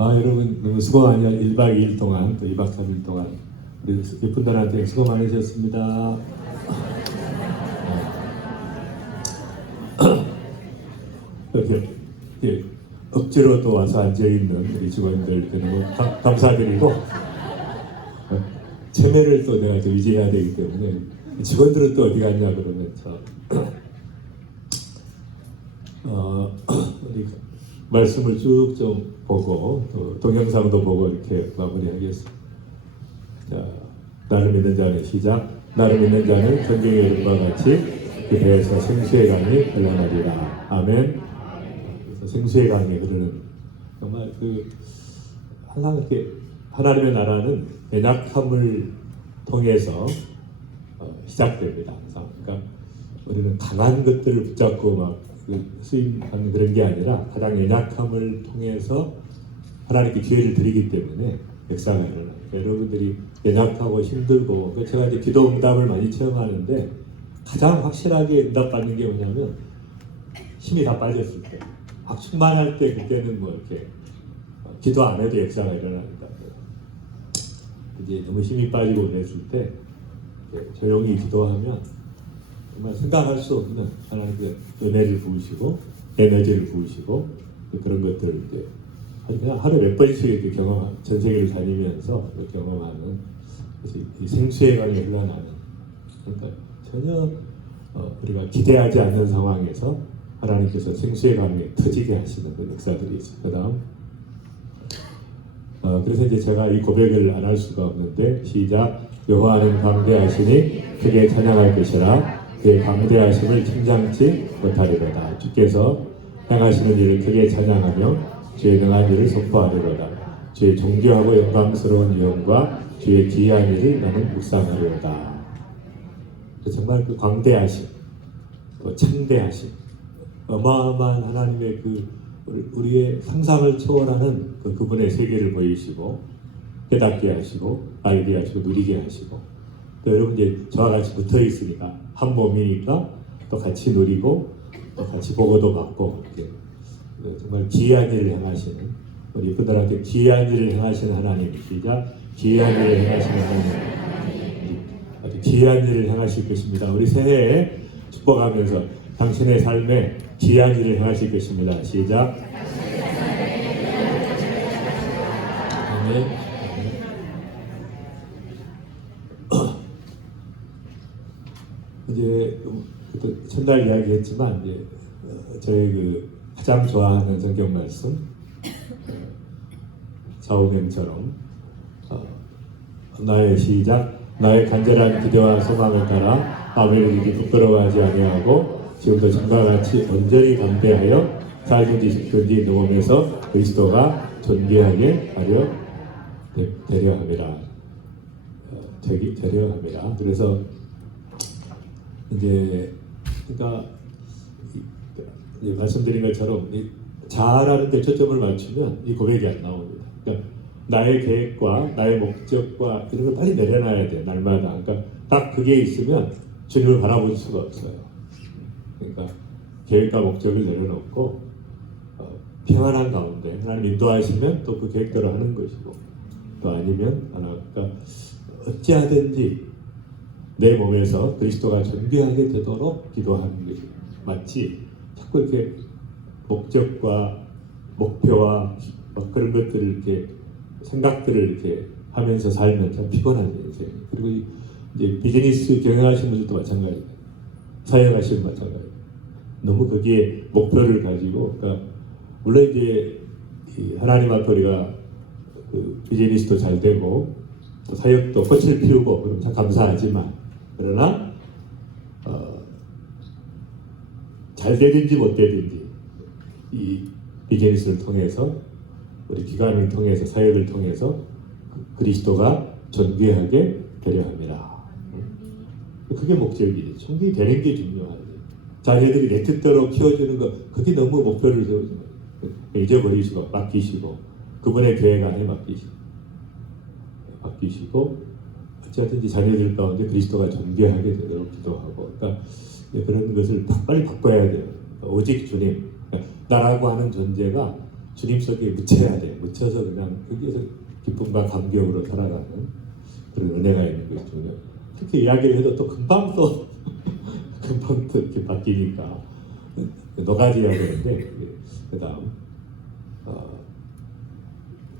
여러분 너무 수고 많이 1박 2일 동안 또 2박 3일 동안 우리 분들한테 수고 많으셨습니다. 이렇게 억지로 또 와서 앉아있는 우리 직원들께 너무 감사드리고 체면을 또 내가 좀 유지해야 되기 때문에 직원들은 또 어디 갔냐 그러면 우리 말씀을 쭉 좀 보고 또 동영상도 보고 이렇게 마무리하겠습니다. 자, 나를 믿는 자는 시작. 나를 믿는 자는 성경의 이름과 같이 그 배에서 생수의 강이 흘러나리라. 아멘. 그래서 생수의 강이 흐르는 정말 항상 이렇게 하나님의 나라는 연약함을 통해서 시작됩니다. 항상. 그러니까 우리는 강한 것들을 붙잡고 막 수임하는 그런 게 아니라 가장 연약함을 통해서 하나님께 기회를 드리기 때문에 역사가 일어나요. 여러분들이 연약하고 힘들고 제가 이제 기도 응답을 많이 체험하는데 가장 확실하게 응답받는 게 뭐냐면 힘이 다 빠졌을 때, 확 충만할 때 그때는 뭐 이렇게 기도 안 해도 역사가 일어납니다. 이제 너무 힘이 빠지고 그랬을 때 조용히 기도하면 정말 생각할 수 없는 하나님의 은혜를 부으시고 에너지를 부으시고 그런 것들을 이제 그냥 하루에 몇 번씩 이렇게 전 세계를 다니면서 경험하는 이 생수의 강이 흘러나는, 그러니까 전혀 우리가 기대하지 않는 상황에서 하나님께서 생수의 강이 터지게 하시는 그 역사들이 있습니다. 그다음 그래서 이제 제가 이 고백을 안 할 수가 없는데 시작. 여호와는 광대하시니 크게 찬양할 것이라 그의 광대하심을 참장치 못하리로다. 주께서 행하시는 일을 크게 찬양하며 주의 능한 일을 선포하리로다. 주의 존귀하고 영광스러운 유형과 주의 기이한 일을 나는 묵상하리로다. 정말 그 광대하심, 또 창대하심, 어마어마한 하나님의 우리의 상상을 초월하는 그분의 세계를 보이시고 깨닫게 하시고 알게 하시고 누리게 하시고, 또 여러분 이제 저와 같이 붙어 있으니까 한 몸이니까 또 같이 누리고 또 같이 보고도 받고 이렇게 정말 기이한 일을 행하시는, 우리 분들한테 기이한 일을 행하시는 하나님, 시작. 기이한 일을 행하시는 하나님, 아주 기이한 일을 행하실 것입니다. 우리 새해에 축복하면서 당신의 삶에 기이한 일을 행하실 것입니다. 시작. 아멘. 이제 첫날 이야기했지만 이제 저희 가장 좋아하는 성경 말씀 사오경처럼 나의 시작. 나의 간절한 기대와 소망을 따라 아벨에게 부끄러워하지 아니하고 지금도 전과 같이 온전히 담대하여 살든지 죽든지 내 몸에서 그리스도가 존귀하게 되려 함이라. 되려 함이라. 그래서 이제 그러니까 이제 말씀드린 것처럼 잘하는 데 초점을 맞추면 이 고백이 안 나옵니다. 그러니까 나의 계획과 나의 목적과 이런 걸 빨리 내려놔야 돼, 날마다. 그러니까 딱 그게 있으면 주님을 바라볼 수가 없어요. 그러니까 계획과 목적을 내려놓고 평안한 가운데 하나님 인도하시면 또 그 계획대로 하는 것이고, 또 아니면 그러니까 어찌하든지 내 몸에서 그리스도가 존귀하게 되도록 기도하는 것이 마치 자꾸 이렇게 목적과 목표와 그런 것들을 이렇게 생각들을 이렇게 하면서 살면 참 피곤한 인생. 그리고 이제 비즈니스 경영하시는 분들도 마찬가지예요. 사역하시는 마찬가지예요. 너무 거기에 목표를 가지고, 그러니까 물론 이제 하나님 앞에 우리가 비즈니스도 잘 되고 또 사역도 꽃을 피우고 그럼 참 감사하지만, 그러나 잘 되든지 못 되든지 이 비즈니스를 통해서, 우리 기관을 통해서, 사역을 통해서 그리스도가 존귀하게 되려 합니다. 그게 목적이지. 존귀 되는 게 중요하지. 자녀들이 내 뜻대로 키워주는 거, 그게 너무 목표를 세우지 마요. 잊어버리시고 맡기시고 그분의 계획 안에 맡기시고 어찌하든지 자녀들 가운데 그리스도가 존귀하게 되도록 기도하고, 그러니까 그런 것을 빨리 바꿔야 돼요. 오직 주님, 나라고 하는 존재가 주님 속에 묻혀야 돼. 묻혀서 그냥 거기에서 기쁨과 감격으로 살아가는 그런 은혜가 있는 것이 중요해요. 그렇게 이야기를 해도 또 금방 또 금방 또 이렇게 바뀌니까 노가지야 되는데 그다음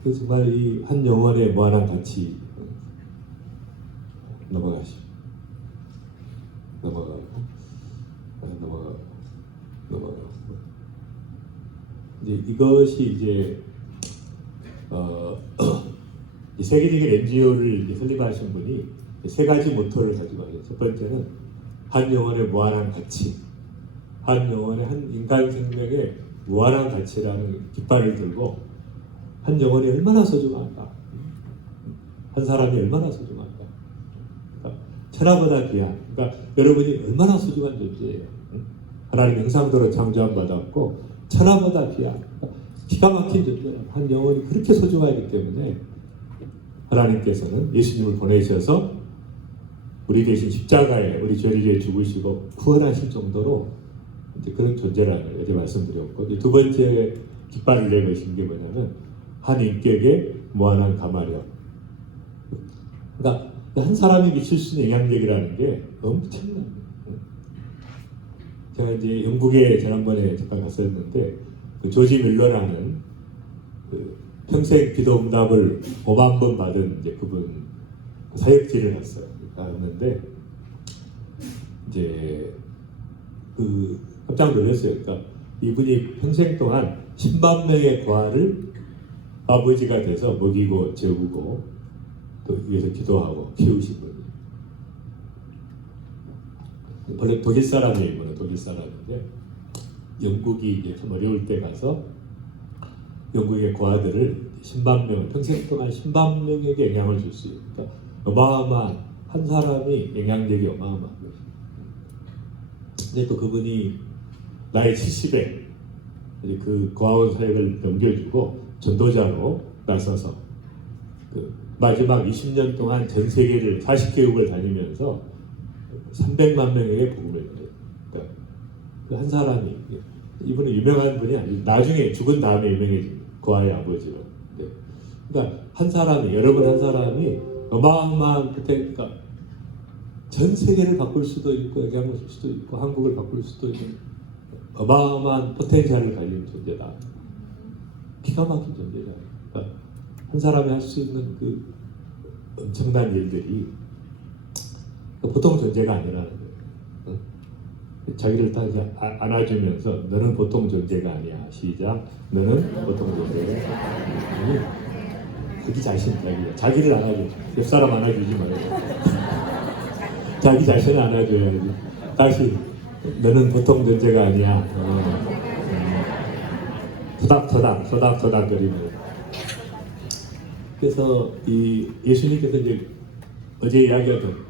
그 정말 이 한 영혼의 무한한 가치 넘어가시오. 넘어가. 이제 이것이 이제 이 세계적인 NGO를 설립하신 분이 세 가지 모토를 가지고 와요. 첫 번째는 한 영혼의 무한한 가치, 한 영혼의 한 인간 생명의 무한한 가치라는 깃발을 들고 한 영혼이 얼마나 소중한가, 한 사람이 얼마나 소중한가. 그러니까 천하보다 귀한. 그러니까 여러분이 얼마나 소중한 존재예요. 하나님 형상대로 창조함 받았고 천하보다 귀한, 기가 막힌 존재라는 한 영혼이 그렇게 소중하기 때문에 하나님께서는 예수님을 보내셔서 우리 대신 십자가에 우리 죄를 위해 죽으시고 구원하실 정도로 이제 그런 존재라는 어제 말씀드렸고, 두 번째 깃발을 내미신 게 뭐냐면 한 인격의 무한한 가마력. 그러니까 한 사람이 미칠 수 있는 영향력이라는 게 엄청납니다. 제가 이제 영국에 지난번에 잠깐 갔었는데 그 조지 밀러라는 그 평생 기도 응답을 5만 번 받은 이제 그분 사역지를 갔는데 이제 그 깜짝 놀랐어요. 그러니까 이분이 평생 동안 10만 명의 고아를 아버지가 돼서 먹이고 재우고 또 위해서 기도하고 키우신 분이에요. 원래 독일 사람이에요. 이분은 독일 사람인데 영국이 이제 좀 어려울 때 가서 영국의 고아들을 10만 명, 평생 동안 10만 명에게 영향을 줄 수 있어요. 그러니까 어마어마한 한 사람이 영향력이 어마어마한 거예요. 근데 또 그분이 나이 70에 그 고아원 사역을 넘겨주고 전도자로 나서서 그 마지막 20년 동안 전 세계를 40개국을 다니면서 300만 명에게 복음을 전해요. 그러니까 그 한 사람이, 이분은 유명한 분이 아니고 나중에 죽은 다음에 유명해진 고아의 아버지로. 그러니까 한 사람이, 여러분 한 사람이 어마어마한, 그러니까 전 세계를 바꿀 수도 있고 영향을 줄 수도 있고 한국을 바꿀 수도 있는 어마어마한 포텐셜을 가진 존재다. 기가 막힌 존재다. 그러니까 한 사람이 할 수 있는 그 엄청난 일들이 보통 존재가 아니라는 거예요. 자기를 딱 안아주면서 너는 보통 존재가 아니야. 시작. 너는 보통 존재가 아니야. 자기 자신, 자기를 안아줘. 옆 사람 안아주지 말고 자기 자신을 안아줘야지. 다시 너는 보통 존재가 아니야. 토닥토닥 거리고. 그래서 이 예수님께서 이제 어제 이야기하던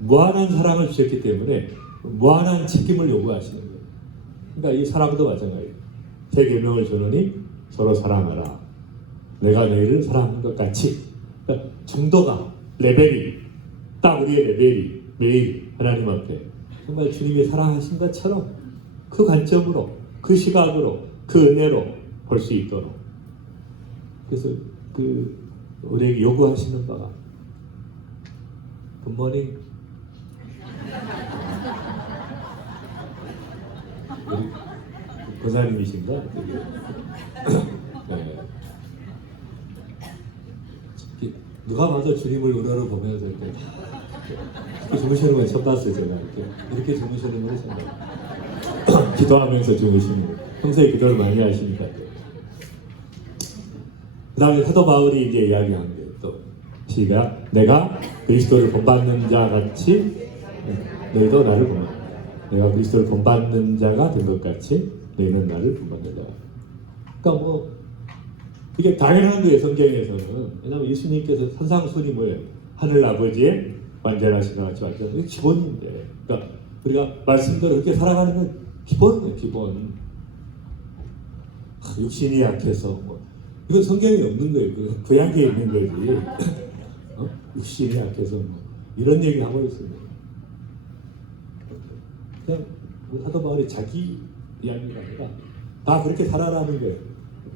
무한한 사랑을 주셨기 때문에 무한한 책임을 요구하시는 거예요. 그러니까 이 사람도 마찬가지예요. 새 계명을 주노니 서로 사랑하라. 내가 너희를 사랑한 것 같이. 그러니까 정도가, 레벨이, 딱 우리의 레벨이 매일 하나님 앞에 정말 주님이 사랑하신 것처럼 그 관점으로, 그 시각으로, 그 은혜로 볼 수 있도록. 그래서 그 우리에게 요구하시는 바가 굿모닝. 우리 고사님이신가? 네. 누가 봐도 주님을 우러러 보면서 이렇게 주무시는 건 처음 봤어요. 제가 이렇게 주무시는 건 처음 봤어요. 기도하면서 주무시는 거. 평소에 기도를 많이 하시니까. 그 다음에 사도 바울이 이제 이야기한 거예요. 또 시작. 내가 그리스도를 본받는 자 같이 너희도 나를 본받는다. 내가 그리스도를 본받는 자가 된 것 같이 너희는 나를 본받는 자. 그러니까 뭐 이게 당연한 거예요. 성경에서는. 왜냐하면 예수님께서 산상순이 뭐예요? 하늘 아버지의 완전하신 같이 완전. 이게 기본인데. 그러니까 우리가 말씀대로 이렇게 살아가는 건 기본이에요. 기본. 육신이 약해서 뭐 이건 성경에 없는 거예요. 그 구약에 있는 거지. 육신이 약해서 뭐 이런 얘기 하고 있습니다. 그냥 사도 바울이 자기 이야기가 아니라 다 그렇게 살아라는 거예요.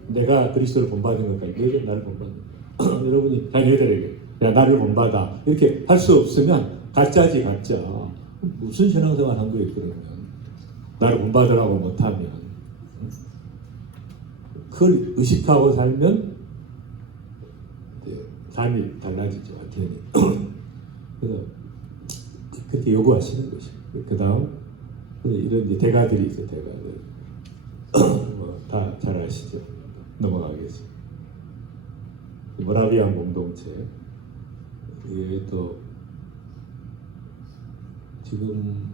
내가 그리스도를 본받은 것까지 너희들 나를 본받는다. 여러분이 자녀들에게 야 나를 본받아 이렇게 할 수 없으면 가짜지 가짜. 무슨 신앙생활 한 거예요 그러면. 나를 본받으라고 못하면 그걸 의식하고 살면 삶이 달라지죠. 완전히. 그래서 그렇게 요구하시는 것이죠. 그 다음 이런 이제 대가들이 있어요. 대가들 다 잘 아시죠. 넘어가겠습니다. 모라비안 공동체 이게 또 지금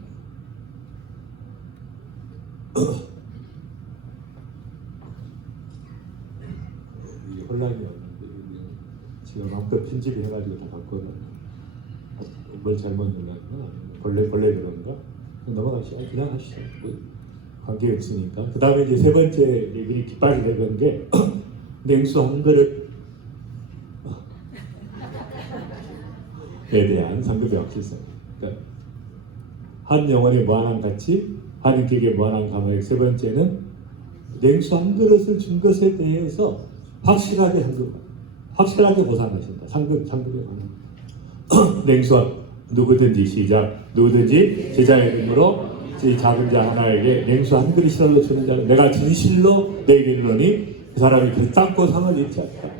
혼란이 없는데 지금 한껏 편집해가지고 다 바꿔놨나 뭘 잘못 눌렀나 벌레 그런가 넘어가시죠. 그냥 하시죠. 뭐 관계 없으니까. 그 다음에 이제 세 번째 얘기 깃발을 내건 게 냉수 한 그릇에 대한 상급의 확실성. 그러니까 한 영혼의 무한한 가치, 한 인격의 무한한 감화의 세 번째는 냉수 한 그릇을 준 것에 대해서 확실하게 확실하게 보상하신다. 상급의 관계. 냉수 누구든지 시작 누구든지 제자의 이름으로 이 작은 자 하나에게 냉수 한 그릇이라도 주는 자는 내가 진실로 내게 이르노니 그 사람이 그 땅고 상을 잃지 않다.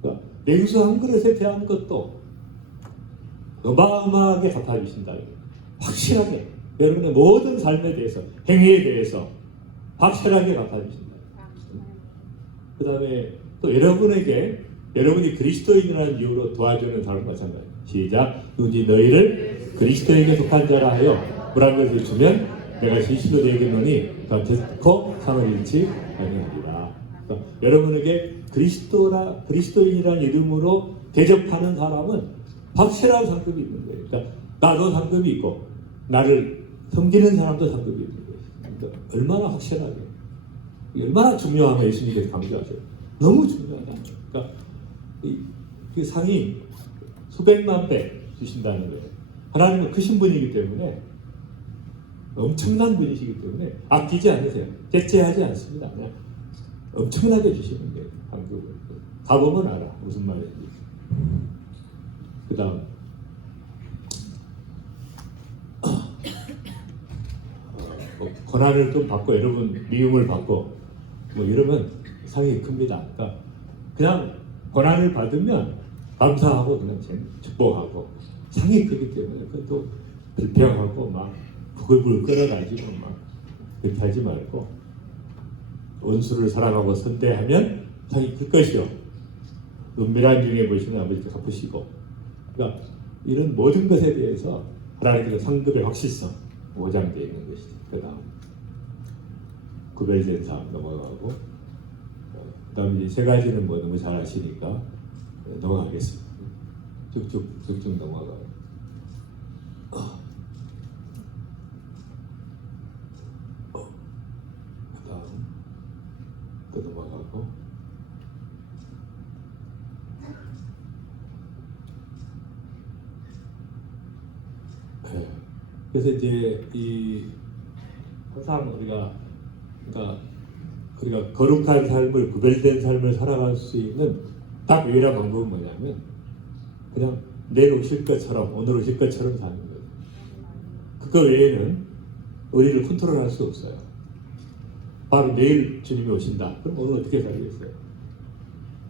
그러니까 냉수 한 그릇에 대한 것도 어마어마하게 갚아주신다. 확실하게 여러분의 모든 삶에 대해서 행위에 대해서 확실하게 갚아주신다. 그 다음에 또 여러분에게 여러분이 그리스도인이라는 이유로 도와주는 사람과 마찬가지입니다. 시작. 누군지 너희를 그리스도에게 속한 자라 하여 불한 것을 주면 내가 진실로 내게 이르노니 더 듣고 상을 잃지 아니하리라. 그러니까 여러분에게 그리스도인이라는 이름으로 대접하는 사람은 확실한 상급이 있는 거예요. 그러니까 나도 상급이 있고 나를 섬기는 사람도 상급이 있는 거예요. 그러니까 얼마나 확실하게 얼마나 중요하면 예수님께서 강조하세요. 너무 중요하다. 그러니까 그 상이 수백만 배 주신다는 거예요. 하나님은 크신 분이기 때문에 엄청난 분이시기 때문에 아끼지 않으세요.節制하지 않습니다. 그냥 엄청나게 주시는 거예요. 한국을 가보면 알아 무슨 말인지. 그 다음 고난을 좀 받고 여러분 미움을 받고 뭐 이러면 상이 큽니다. 그러니까 그냥 고난을 받으면 감사하고 그냥 축복하고 상이 크기 때문에 그것도 불평하고 막 부글부글 끓어가지고 막 그렇게 하지 말고 원수를 사랑하고 선대하면 상이 클 것이요 은밀한 중에 보시는 아버지께 갚으시고. 그러니까 이런 모든 것에 대해서 하나님께서 상급의 확실성 보장되어 있는 것이죠. 그 다음 구별된 사람 넘어가고 그 다음에 이제 세 가지는 뭐 너무 잘 아시니까 넘어가겠습니다. 쭉쭉 넘어가요. 그 다음 또 넘어가고 네. 그래서 이제 이 항상 우리가 거룩한 삶을 구별된 삶을 살아갈 수 있는 딱 유일한 방법은 뭐냐면 그냥 내일 오실 것처럼 오늘 오실 것처럼 사는 거예요. 그거 외에는 우리를 컨트롤할 수 없어요. 바로 내일 주님이 오신다. 그럼 오늘 어떻게 살겠어요?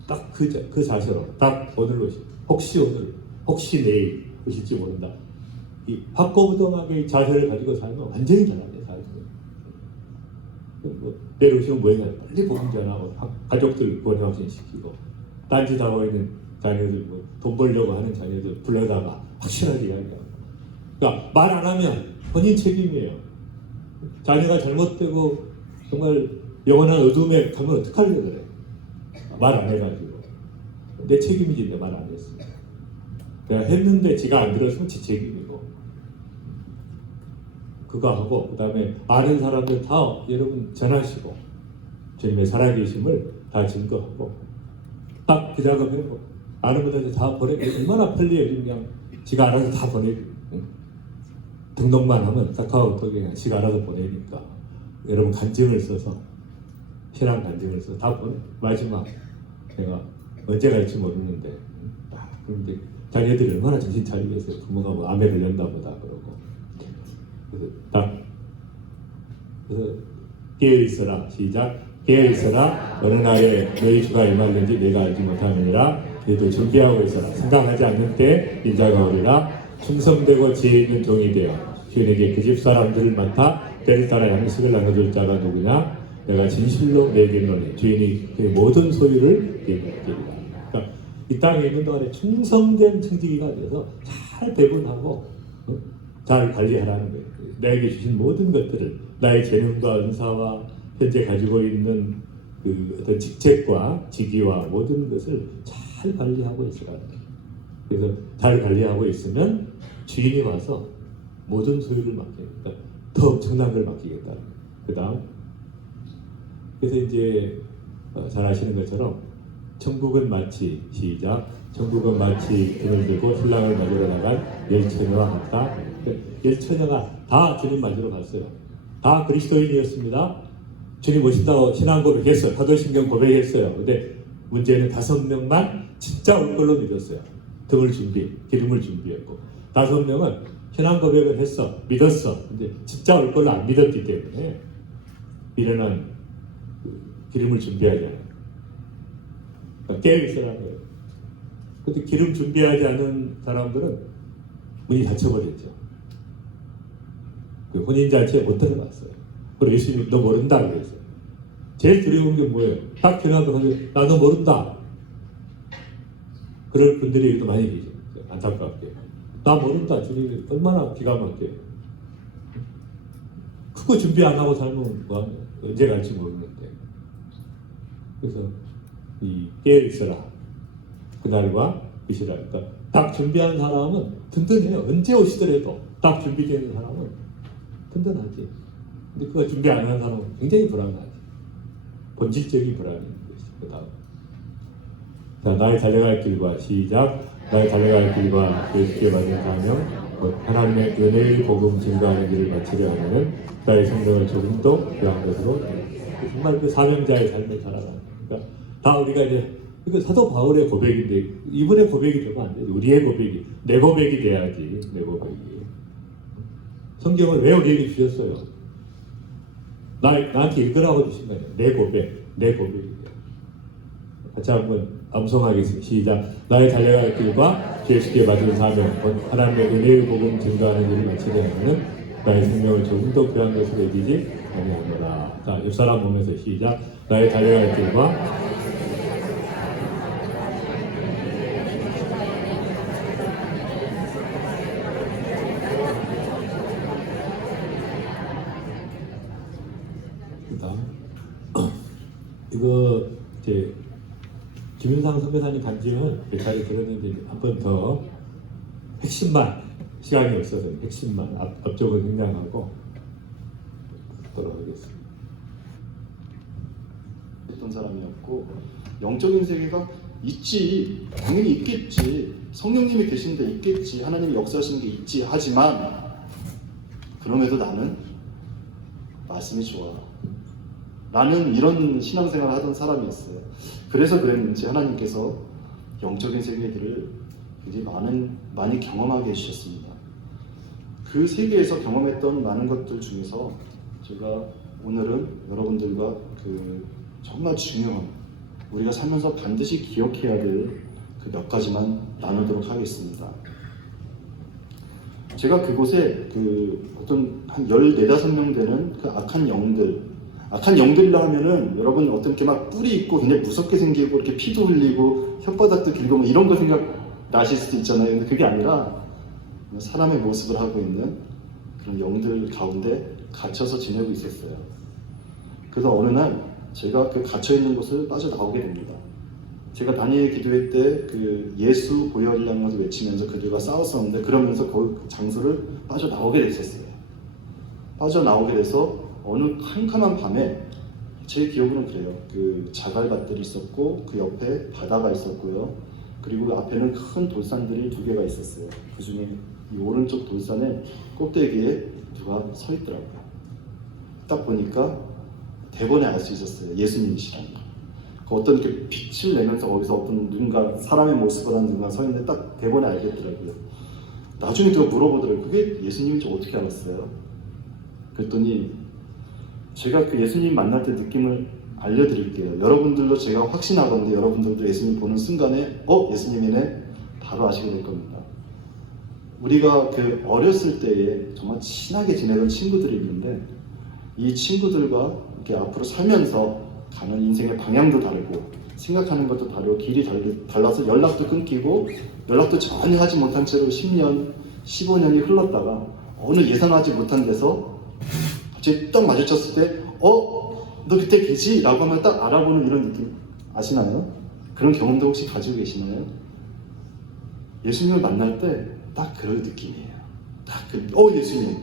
딱 그 자세로 딱 오늘 혹시 오늘 혹시 내일 오실지 모른다. 이 확고부동하게 자세를 가지고 살면 완전히 달라져요. 뭐 내일 오시면 뭐 해야 빨리 복음 전하고 가족들 구원 확신시키고 딴짓하고 있는 자녀들 뭐 돈 벌려고 하는 자녀들 불러다가 확실하게 이야기하고. 그러니까 말 안 하면 본인 책임이에요. 자녀가 잘못되고 정말 영원한 어둠에 가면 어떡하려고 그래. 말 안 해가지고 내 책임이지. 내 말 안 했어. 내가 했는데 지가 안 들었으면 지 책임이고. 그거 하고 그 다음에 아는 사람들 다 여러분 전하시고 주님의 살아계심을 다 증거하고 딱 그 작업하고 아는 분들한테 다 보내고 얼마나 편리해요. 그냥 지가 알아서 다 보내고 등록만 하면 카카오톡에 그냥 지가 알아서 보내니까 여러분 간증을 써서 신앙 간증을 써. 다 마지막 내가 언제 갈지 모르는데 그런데 자기들이 얼마나 정신 차리겠어요. 부모가 뭐 암에 걸렸나 보다 그러고. 그래서 깨어있어라. 시작. 깨어있어라. 어느 날에 너희 주가 임하는지 내가 알지 못하느니라. 너희도 준비하고 있어라. 생각하지 않는 때 인자가 오리라. 충성되고 지혜 있는 종이 되어 주인에게 그 집 사람들을 맡아 때를 따라 양식을 나눠줄 자가 누구냐. 내가 진실로 내게 이르노니 주인이 그의 모든 소유를 내게 주리라. 그러니까 이 땅에 있는 동안에 충성된 청지기가 돼서 잘 배분하고 잘 관리하라는 거예요. 나에게 주신 모든 것들을 나의 재능과 은사와 현재 가지고 있는 그 어떤 직책과 직위와 모든 것을 잘 관리하고 있으라는 거예요. 그래서 잘 관리하고 있으면 주인이 와서 모든 소유를 맡기니까 더 엄청난 걸 맡기겠다는 거예요. 그 다음 그래서 이제 잘 아시는 것처럼 천국은 마치 시작 천국은 마치 등을 들고 신랑을 맞으러 나간 열처녀와 같다. 열처녀가 다 주님 맞으러 갔어요. 다 그리스도인이었습니다. 주님 오신다고 신앙 고백했어요. 사도신경 고백했어요. 근데 문제는 5명만 진짜 올 걸로 믿었어요. 등을 기름을 준비했고 5명은 신앙 고백을 했어. 믿었어. 근데 진짜 올 걸로 안 믿었기 때문에 미련한 기름을 준비하지 않아요. 그러니까 깨어있으라는 거예요. 근데 기름 준비하지 않은 사람들은 문이 닫혀버렸죠. 그 혼인잔치에 못 들어갔어요. 그리고 예수님이 너 모른다 그랬어요. 제일 두려운 게 뭐예요? 딱 전화도 하고 나너 모른다. 그럴 분들이 또 많이 계죠. 안타깝게. 나 모른다. 주님이 얼마나 기가 막혀요. 그거 준비 안 하고 살면 뭐 언제 갈지 모르는데. 그래서 이 깨어있어라. 그날과 그 시라. 그러니까 딱 준비한 사람은 든든해요. 언제 오시더라도 딱 준비되는 사람은 든든하지. 근데 그거 준비 안 하는 사람은 굉장히 불안하지. 본질적인 불안이 있는 것이. 그 다음. 자, 나의 달려갈 길과 시작. 나의 달려갈 길과 예수께 받은 사명, 하나님의 은혜의 복음 증거하는 길을 마치려 하면은 나의 생명을 조금 더 귀한 것으로 정말 그 사명자의 삶을 살아가는. 그러니까 다 우리가 이제 그 사도 바울의 고백인데 이분의 고백이 되면 안 되지. 우리의 고백이 내 고백이 돼야지. 내 고백이. 성경을 왜 우리에게 주셨어요? 나한테 읽으라고 주신 거예요. 내 고백, 내 고백이. 같이 한번 암송하겠습니다. 시작. 나의 달려갈 길과 예수께 받은 사명, 하나님의 은혜의 복음 증거하는 일을 마치려 하면은 나의 생명을 조금 더 귀한 것으로 여기지 아니하노라. 자, 옆 사람 보면서 시작. 나의 달려갈 길과 이거 이제 김윤상 선배사님 간증은 몇 차례 들었는데 한 번 더 핵심만 시간이 없어서 핵심만 앞쪽을 생략하고 듣도록 하겠습니다. 했던 사람이었고 영적인 세계가 있지, 당연히 있겠지, 성령님이 계신데 있겠지, 하나님이 역사하시는 게 있지 하지만 그럼에도 나는 말씀이 좋아 라는 이런 신앙생활을 하던 사람이었어요. 그래서 그랬는지 하나님께서 영적인 세계들을 굉장히 많이 경험하게 해주셨습니다. 그 세계에서 경험했던 많은 것들 중에서 제가 오늘은 여러분들과 그 정말 중요한 우리가 살면서 반드시 기억해야 될 그 몇 가지만 나누도록 하겠습니다. 제가 그곳에 그 어떤 한 14~15명 되는 그 악한 영들이라 하면은 여러분 어떤 게 막 뿔이 있고 굉장히 무섭게 생기고 이렇게 피도 흘리고 혓바닥도 길고 뭐 이런 거 생각나실 수도 있잖아요. 근데 그게 아니라 사람의 모습을 하고 있는 그런 영들 가운데 갇혀서 지내고 있었어요. 그래서 어느 날 제가 그 갇혀있는 곳을 빠져나오게 됩니다. 제가 다니엘 기도회 때 그 예수 보혈이라는 외치면서 그들과 싸웠었는데 그러면서 그 장소를 빠져나오게 됐었어요. 빠져나오게 돼서 어느 캄캄한 밤에 제 기억으로는 그래요. 그 자갈밭들이 있었고 그 옆에 바다가 있었고요. 그리고 그 앞에는 큰 돌산들이 2개가 있었어요. 그 중에 이 오른쪽 돌산의 꼭대기에 누가 서 있더라고요. 딱 보니까 대번에 알 수 있었어요. 예수님이시라는 거. 그 어떤 이렇게 빛을 내면서 거기서 어떤 누군가 사람의 모습을 한 누군가 서 있는데 딱 대번에 알겠더라고요. 나중에 제가 물어보더라고요. 그게 예수님인지 어떻게 알았어요? 그랬더니 제가 그 예수님 만날 때 느낌을 알려드릴게요. 여러분들도 제가 확신하건데 여러분들도 예수님 보는 순간에 예수님이네 바로 아시게 될 겁니다. 우리가 그 어렸을 때에 정말 친하게 지내던 친구들이 있는데 이 친구들과 이렇게 앞으로 살면서 가는 인생의 방향도 다르고 생각하는 것도 다르고 길이 달라서 연락도 끊기고 연락도 전혀 하지 못한 채로 10년, 15년이 흘렀다가 어느 예상하지 못한 데서 갑자기 딱 마주쳤을 때 너 그때 계지? 라고 하면 딱 알아보는 이런 느낌 아시나요? 그런 경험도 혹시 가지고 계시나요? 예수님을 만날 때 딱 그런 느낌이에요. 딱 예수님.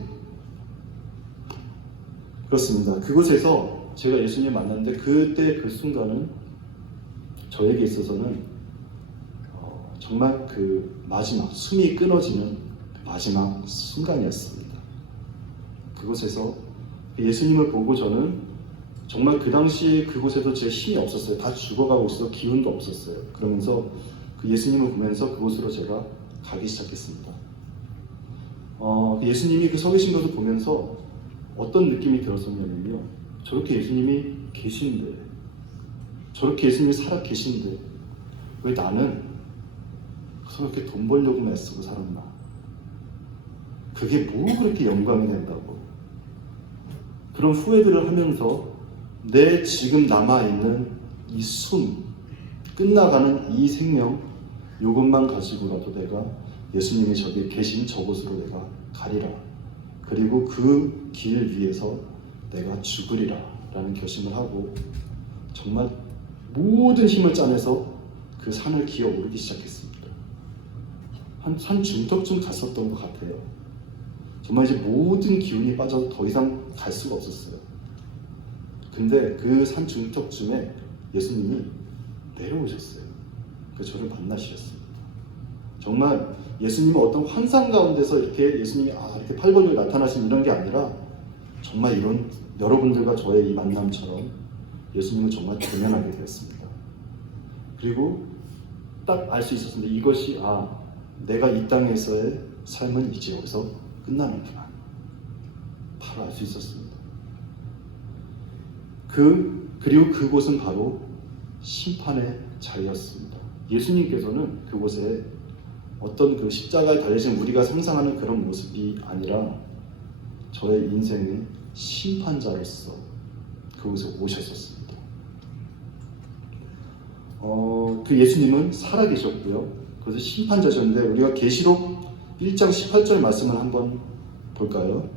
그렇습니다. 그곳에서 제가 예수님을 만났는데 그때 그 순간은 저에게 있어서는 정말 그 마지막 숨이 끊어지는 마지막 순간이었습니다. 그곳에서 예수님을 보고 저는 정말 그 당시 그곳에도 제 힘이 없었어요. 다 죽어가고 있어서 기운도 없었어요. 그러면서 그 예수님을 보면서 그곳으로 제가 가기 시작했습니다. 예수님이 그 서 계신 것을 보면서 어떤 느낌이 들었었냐면요. 저렇게 예수님이 계시는데, 저렇게 예수님이 살아 계시는데 왜 나는 그렇게 돈 벌려고 애쓰고 살았나? 그게 뭐 그렇게 영광이 된다고? 그런 후회들을 하면서 내 지금 남아있는 이 숨, 끝나가는 이 생명, 이것만 가지고라도 내가 예수님이 저기 계신 저곳으로 내가 가리라. 그리고 그 길 위에서 내가 죽으리라 라는 결심을 하고 정말 모든 힘을 짜내서 그 산을 기어 오르기 시작했습니다. 한 산 중턱쯤 갔었던 것 같아요. 정말 이제 모든 기운이 빠져서 더 이상 갈 수가 없었어요. 근데 그 산 중턱쯤에 예수님이 내려오셨어요. 그래서 저를 만나시렸습니다. 정말 예수님은 어떤 환상 가운데서 이렇게 예수님이 이렇게 팔 벌리고 나타나신 이런 게 아니라 정말 이런 여러분들과 저의 이 만남처럼 예수님을 정말 대면하게 되었습니다. 그리고 딱 알 수 있었습니다. 이것이 내가 이 땅에서의 삶은 이제 여기서 끝나는구나. 바로 알 수 있었습니다. 그리고 그곳은 바로 심판의 자리였습니다. 예수님께서는 그곳에 어떤 그 십자가에 달리신 우리가 상상하는 그런 모습이 아니라 저의 인생의 심판자로서 그곳에 오셨었습니다. 그 예수님은 살아계셨고요. 그래서 심판자셨는데 우리가 계시록 1장 18절 말씀을 한번 볼까요?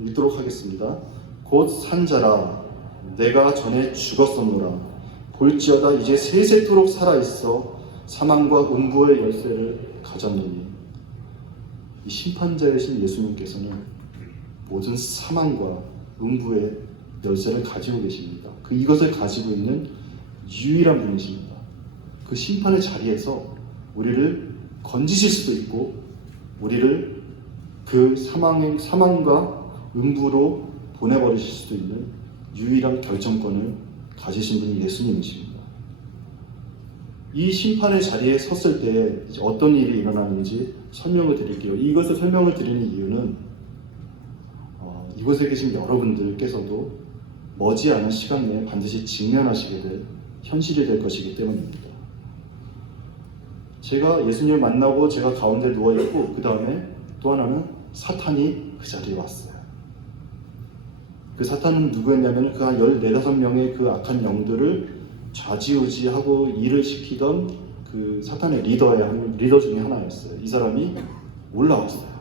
읽도록 하겠습니다. 곧 산자라 내가 전에 죽었었노라 볼지어다 이제 세세토록 살아있어 사망과 음부의 열쇠를 가졌느니 이 심판자이신 예수님께서는 모든 사망과 음부의 열쇠를 가지고 계십니다. 이것을 가지고 있는 유일한 분이십니다. 그 심판의 자리에서 우리를 건지실 수도 있고 우리를 그 사망과 음부로 보내버리실 수도 있는 유일한 결정권을 가지신 분이 예수님이십니다. 이 심판의 자리에 섰을 때 어떤 일이 일어나는지 설명을 드릴게요. 이것을 설명을 드리는 이유는 이곳에 계신 여러분들께서도 머지않은 시간 내에 반드시 직면하시게 될 현실이 될 것이기 때문입니다. 제가 예수님을 만나고 제가 가운데 누워있고 그 다음에 또 하나는 사탄이 그 자리에 왔어요. 그 사탄은 누구였냐면 그 한 14~15명의 그 악한 영들을 좌지우지하고 일을 시키던 그 사탄의 리더 중에 하나였어요. 이 사람이 올라왔어요.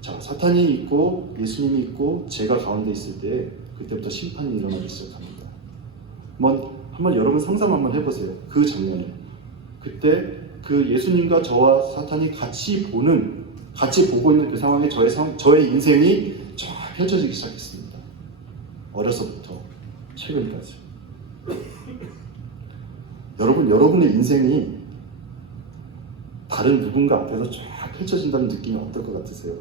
자, 사탄이 있고 예수님이 있고 제가 가운데 있을 때 그때부터 심판이 일어나기 시작합니다. 한번 여러분 상상 한번 해보세요. 그 장면을. 그때 그 예수님과 저와 사탄이 같이 보고 있는 그 상황에 저의 인생이 쫙 펼쳐지기 시작했습니다. 어려서부터 최근까지. 여러분의 인생이 다른 누군가 앞에서 쫙 펼쳐진다는 느낌이 어떨 것 같으세요?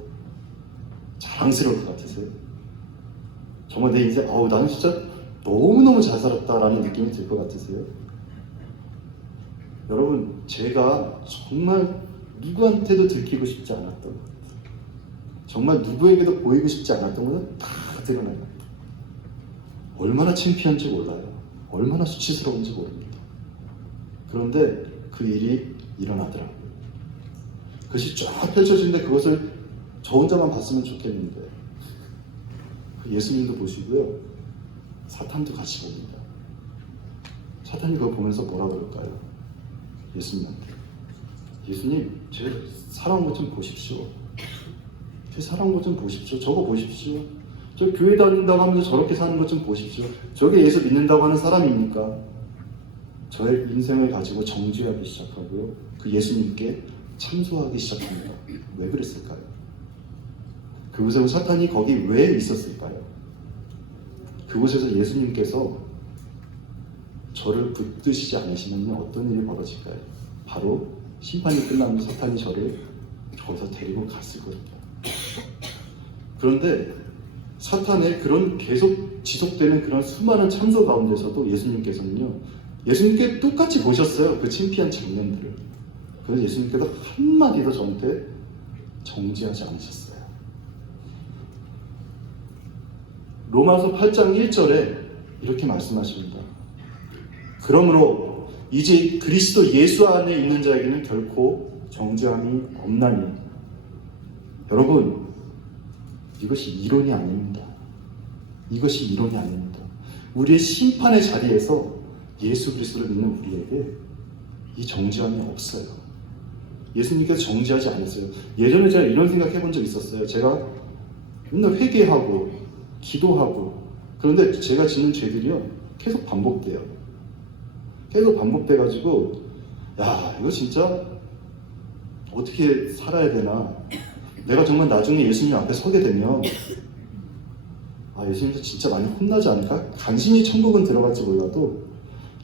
자랑스러울 것 같으세요? 정말 내 인생 나는 진짜 너무너무 잘 살았다라는 느낌이 들 것 같으세요? 여러분, 제가 정말 누구한테도 들키고 싶지 않았던 것, 정말 누구에게도 보이고 싶지 않았던 것은 다 드러나요. 얼마나 창피한지 몰라요. 얼마나 수치스러운지 모릅니다. 그런데 그 일이 일어나더라고요. 그것이 쫙 펼쳐지는데 그것을 저 혼자만 봤으면 좋겠는데 예수님도 보시고요. 사탄도 같이 봅니다. 사탄이 그거 보면서 뭐라 그럴까요? 예수님한테, 예수님, 제 살아온 것 좀 보십시오. 제 살아온 것 좀 보십시오. 저거 보십시오. 저 교회 다닌다고 하면서 저렇게 사는 것 좀 보십시오. 저게 예수 믿는다고 하는 사람입니까? 저의 인생을 가지고 정죄하기 시작하고요. 그 예수님께 참소하기 시작합니다. 왜 그랬을까요? 그곳에 사탄이 거기 왜 있었을까요? 그곳에서 예수님께서 저를 붙드시지 않으시면 어떤 일이 벌어질까요? 바로 심판이 끝나면 사탄이 저를 거기서 데리고 갔을 거예요. 그런데 사탄의 그런 계속 지속되는 그런 수많은 참소 가운데서도 예수님께서는요, 예수님께 똑같이 보셨어요. 그 창피한 장면들을. 그래서 예수님께서 한마디도 저한테 정지하지 않으셨어요. 로마서 8장 1절에 이렇게 말씀하십니다. 그러므로 이제 그리스도 예수 안에 있는 자에게는 결코 정죄함이 없나니. 여러분, 이것이 이론이 아닙니다. 이것이 이론이 아닙니다. 우리의 심판의 자리에서 예수 그리스도를 믿는 우리에게 이 정죄함이 없어요. 예수님께서 정죄하지 않으세요. 예전에 제가 이런 생각 해본 적 있었어요. 제가 맨날 회개하고 기도하고, 그런데 제가 짓는 죄들이요 계속 반복돼요. 계속 반복돼가지고, 야, 이거 진짜 어떻게 살아야 되나. 내가 정말 나중에 예수님 앞에 서게 되면 예수님도 진짜 많이 혼나지 않을까? 간신히 천국은 들어갈지 몰라도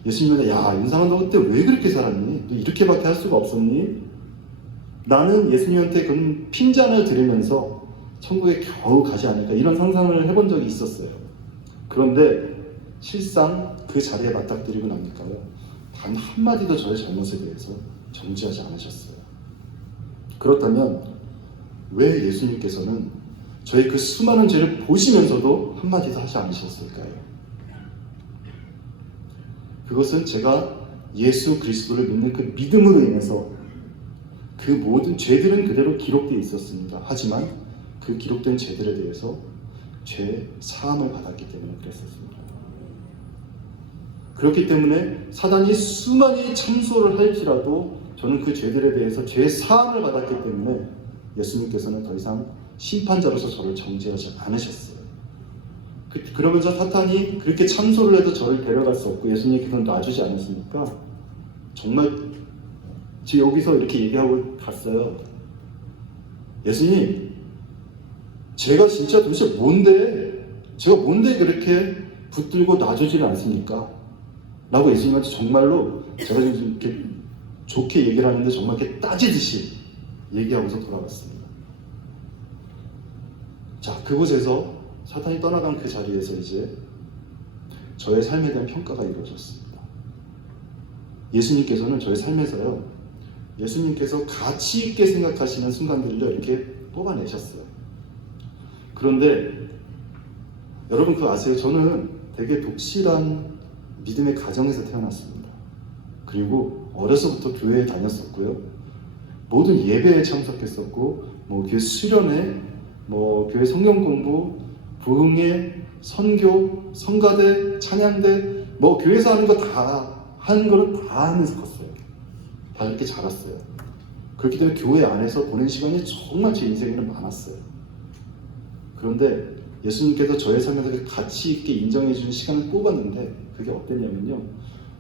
예수님한테, 야, 인상아, 너 그때 왜 그렇게 살았니? 너 이렇게밖에 할 수가 없었니? 나는 예수님한테 그런 핀잔을 들으면서 천국에 겨우 가지 않을까, 이런 상상을 해본 적이 있었어요. 그런데 실상 그 자리에 맞닥뜨리고 나니까요, 단 한마디도 저의 잘못에 대해서 정지하지 않으셨어요. 그렇다면 왜 예수님께서는 저의 그 수많은 죄를 보시면서도 한마디도 하지 않으셨을까요? 그것은 제가 예수 그리스도를 믿는 그 믿음으로 인해서 그 모든 죄들은 그대로 기록되어 있었습니다. 하지만 그 기록된 죄들에 대해서 죄 사함을 받았기 때문에 그랬었습니다. 그렇기 때문에 사단이 수많이 참소를 할지라도 저는 그 죄들에 대해서 죄 사함을 받았기 때문에 예수님께서는 더 이상 심판자로서 저를 정죄하지 않으셨어요. 그러면서 사탄이 그렇게 참소를 해도 저를 데려갈 수 없고 예수님께서는 놔주지 않으시니까 정말 지금 여기서 이렇게 얘기하고 갔어요. 예수님, 제가 진짜 도대체 제가 뭔데 그렇게 붙들고 놔주지를 않습니까? 라고 예수님한테 정말로 제가 지금 이렇게 좋게 얘기를 하는데 정말 이렇게 따지듯이 얘기하고서 돌아갔습니다. 자, 그곳에서 사탄이 떠나간 그 자리에서 이제 저의 삶에 대한 평가가 이루어졌습니다. 예수님께서는 저의 삶에서요, 예수님께서 가치 있게 생각하시는 순간들을 이렇게 뽑아내셨어요. 그런데 여러분 그거 아세요? 저는 되게 독실한 믿음의 가정에서 태어났습니다. 그리고 어려서부터 교회에 다녔었고요. 모든 예배에 참석했었고, 교회 수련회, 교회 성경 공부, 부흥회, 선교, 성가대, 찬양대, 교회에서 하는 거 다 하는 거는 다 하면서 컸어요. 다 이렇게 자랐어요. 그렇기 때문에 교회 안에서 보낸 시간이 정말 제 인생에는 많았어요. 그런데 예수님께서 저의 삶에서 가치 있게 인정해 주는 시간을 뽑았는데 그게 어땠냐면요,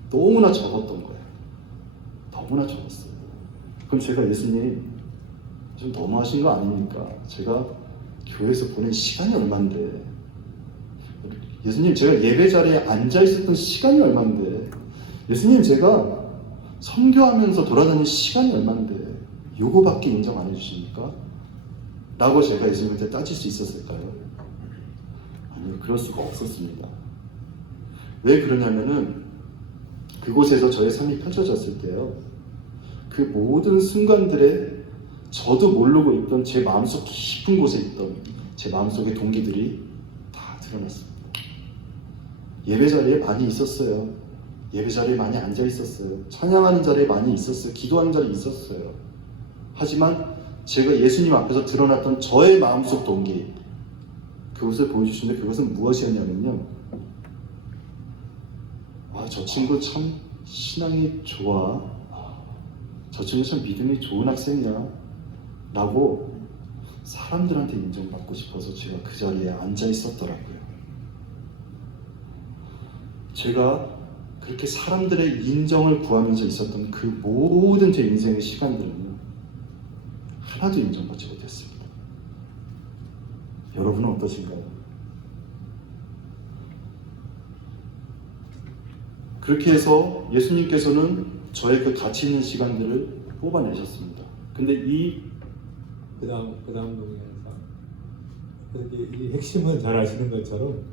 너무나 적었던 거예요. 너무나 적었어요. 그럼 제가 예수님 좀 너무하신 거 아닙니까? 제가 교회에서 보낸 시간이 얼만데, 예수님 제가 예배 자리에 앉아 있었던 시간이 얼만데, 예수님 제가 선교하면서 돌아다니는 시간이 얼만데 요거밖에 인정 안 해주십니까? 라고 제가 예수님한테 따질 수 있었을까요? 아니요, 그럴 수가 없었습니다. 왜 그러냐면은 그곳에서 저의 삶이 펼쳐졌을 때요, 그 모든 순간들에 저도 모르고 있던 제 마음속 깊은 곳에 있던 제 마음속의 동기들이 다 드러났습니다. 예배 자리에 많이 있었어요. 예배 자리에 많이 앉아 있었어요. 찬양하는 자리에 많이 있었어요. 기도하는 자리에 있었어요. 하지만 제가 예수님 앞에서 드러났던 저의 마음속 동기, 그것을 보여주시는데 그것은 무엇이었냐면요, 아, 저 친구 참 신앙이 좋아, 저 친구 참 믿음이 좋은 학생이야 라고 사람들한테 인정받고 싶어서 제가 그 자리에 앉아 있었더라고요. 제가 그렇게 사람들의 인정을 구하면서 있었던 그 모든 제 인생의 시간들은요, 하나도 인정받지 못했습니다. 여러분은 어떠신가요? 그렇게 해서 예수님께서는 저의 그 가치 있는 시간들을 뽑아내셨습니다. 근데 그다음 동영상. 이 핵심은 잘 아시는 것처럼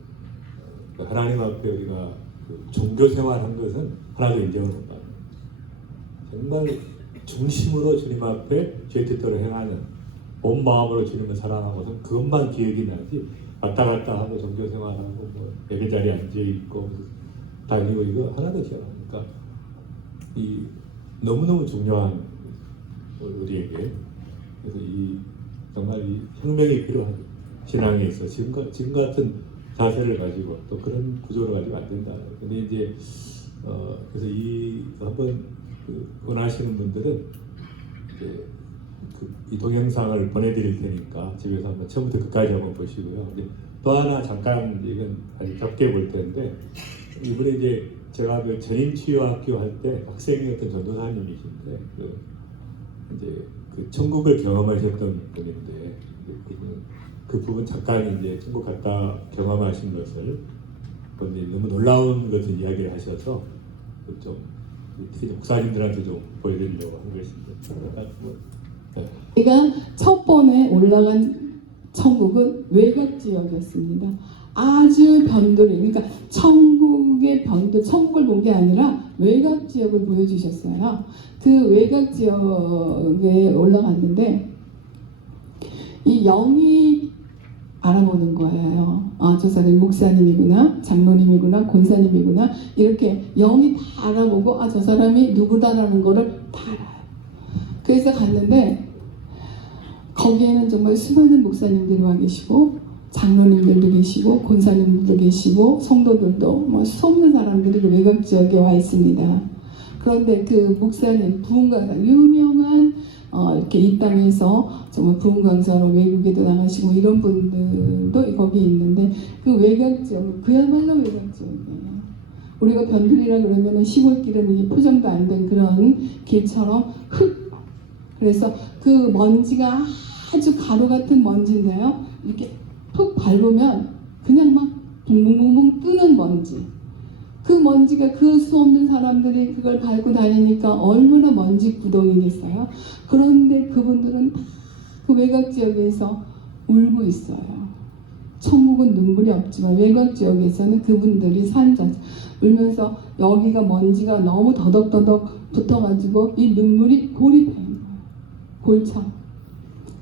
하나님 앞에 우리가 그 종교 생활한 것은 하나도 인정을 못 받는, 정말 중심으로 주님 앞에 죄 뜻대로 행하는, 온 마음으로 주님을 사랑하고서 그것만 기억이 나지, 왔다 갔다 하고 종교 생활하고 뭐 예배 자리에 앉아 있고 다니고 이거 하나도 기억 안 나니까, 이 너무너무 중요한 우리에게. 그래서 이 정말 이 혁명이 필요한 신앙에 있어 지금 같은 자세를 가지고 또 그런 구조를 가지고 안 된다. 근데 이제 그래서 이 한번 원하시는 분들은 이제 이 동영상을 보내드릴 테니까 집에서 한번 처음부터 끝까지 한번 보시고요. 이제 또 하나 잠깐 이건 아주 짧게 볼 텐데, 이번에 이제 제가 그 전인치유학교 할 때 학생이었던 전도사님이신데 이제 그 천국을 경험하셨던 분인데 그 부분 잠깐 이제 천국 갔다 경험하신 것을 근데 너무 놀라운 것을 이야기를 하셔서 좀 목사님들한테 좀 보여드리려고 한 것입니다. 제가 첫 번에 올라간 천국은 외곽 지역이었습니다. 아주 변두리, 그러니까 천국의 변두, 천국을 본 게 아니라 외곽 지역을 보여주셨어요. 그 외곽 지역에 올라갔는데 이 영이 알아보는 거예요. 아, 저 사람이 목사님이구나, 장로님이구나, 권사님이구나, 이렇게 영이 다 알아보고 아, 저 사람이 누구다라는 거를 다 알아요. 그래서 갔는데 거기에는 정말 수많은 목사님들이 와 계시고 장로님들도 계시고 권사님들도 계시고 성도들도 뭐 수없는 사람들이 그 외곽 지역에 와 있습니다. 그런데 그 목사님, 부흥강사, 유명한 이렇게 이 땅에서 정말 부흥강사로 외국에도 나가시고 이런 분들도 거기 있는데, 그 외곽 지역, 그야말로 외곽 지역이에요. 우리가 변두리라 그러면은 시골길은 이게 포장도 안 된 그런 길처럼 흙, 그래서 그 먼지가 아주 가루 같은 먼지인데요, 이렇게 푹 밟으면 그냥 막 붕붕붕붕 뜨는 먼지. 그 먼지가 그 수 없는 사람들이 그걸 밟고 다니니까 얼마나 먼지 구덩이겠어요. 그런데 그분들은 다 그 외곽 지역에서 울고 있어요. 천국은 눈물이 없지만 외곽 지역에서는 그분들이 산자 울면서 여기가 먼지가 너무 더덕더덕 붙어가지고 이 눈물이 골이 파인 거예요. 골처럼.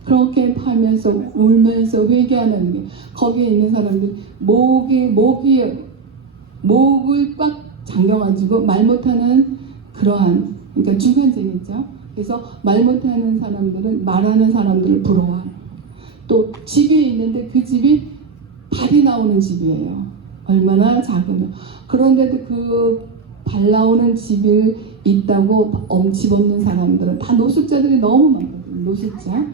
그렇게 파면서 울면서 회개하는 게, 거기에 있는 사람들 목을 꽉 잠겨가지고 말 못하는 그러한, 그러니까 중간쟁이죠. 그래서 말 못하는 사람들은 말하는 사람들을 부러워하는. 또 집이 있는데 그 집이 발이 나오는 집이에요. 얼마나 작으면. 그런데도 그 발 나오는 집이 있다고 집 없는 사람들은 다 노숙자들이 너무 많거든요. 노숙자.